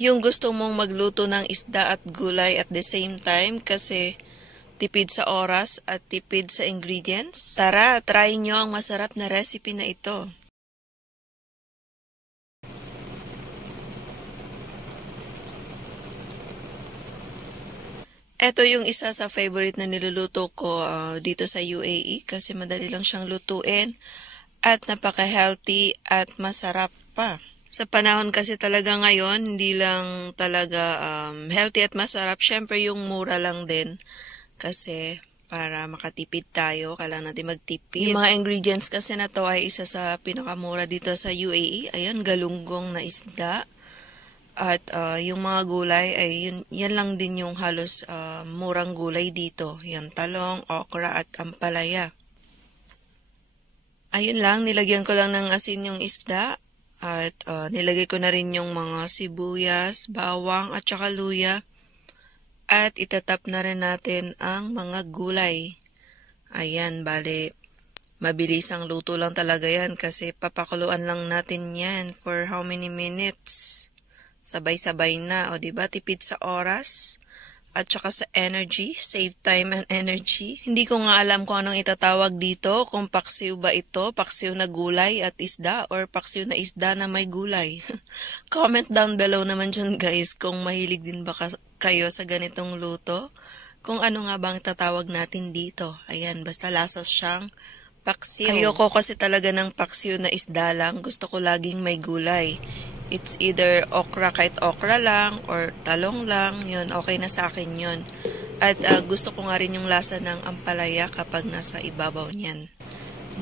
Yung gusto mong magluto ng isda at gulay at the same time kasi tipid sa oras at tipid sa ingredients? Tara, try nyo ang masarap na recipe na ito. Ito yung isa sa favorite na niluluto ko dito sa UAE kasi madali lang siyang lutuin at napaka-healthy at masarap pa. Sa panahon kasi talaga ngayon, hindi lang talaga healthy at masarap. Syempre yung mura lang din kasi para makatipid tayo, kailangan natin magtipid. Yung mga ingredients kasi na to ay isa sa pinakamura dito sa UAE. Ayan, galunggong na isda. At yung mga gulay ay yan lang din yung halos murang gulay dito. Yan talong, okra at ampalaya. Ayun lang, nilagyan ko lang ng asin yung isda. At nilagay ko na rin yung mga sibuyas, bawang at saka luya. At itatap na rin natin ang mga gulay. Ayan, bale, mabilis ang luto lang talaga yan kasi papakuluan lang natin yan for how many minutes. Sabay-sabay na, o diba? Tipid sa oras at saka sa energy, save time and energy. Hindi ko nga alam kung anong itatawag dito, kung paksiw ba ito, paksiw na gulay at isda, or paksiw na isda na may gulay. Comment down below naman dyan guys kung mahilig din ba kayo sa ganitong luto. Kung ano nga bang tatawag natin dito. Ayan, basta lasa siyang paksiw. Ayoko kasi talaga ng paksiw na isda lang. Gusto ko laging may gulay. It's either okra, kahit okra lang, or talong lang. Yun, okay na sa akin yun. At gusto ko nga rin yung lasa ng ampalaya kapag nasa ibabaw niyan.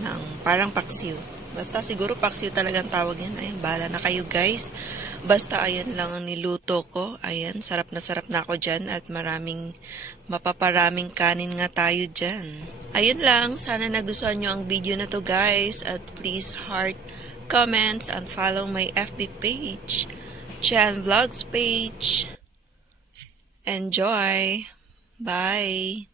Ng parang paksiw. Basta siguro paksiw talagang tawag yan. Ayan, bahala na kayo guys. Basta ayan lang ang niluto ko. Ayan, sarap na ako dyan. At mapaparaming kanin nga tayo dyan. Ayun lang, sana nagustuhan nyo ang video na to guys. At please heart, comments, and follow my FB page, Chan Vlogs page. Enjoy! Bye!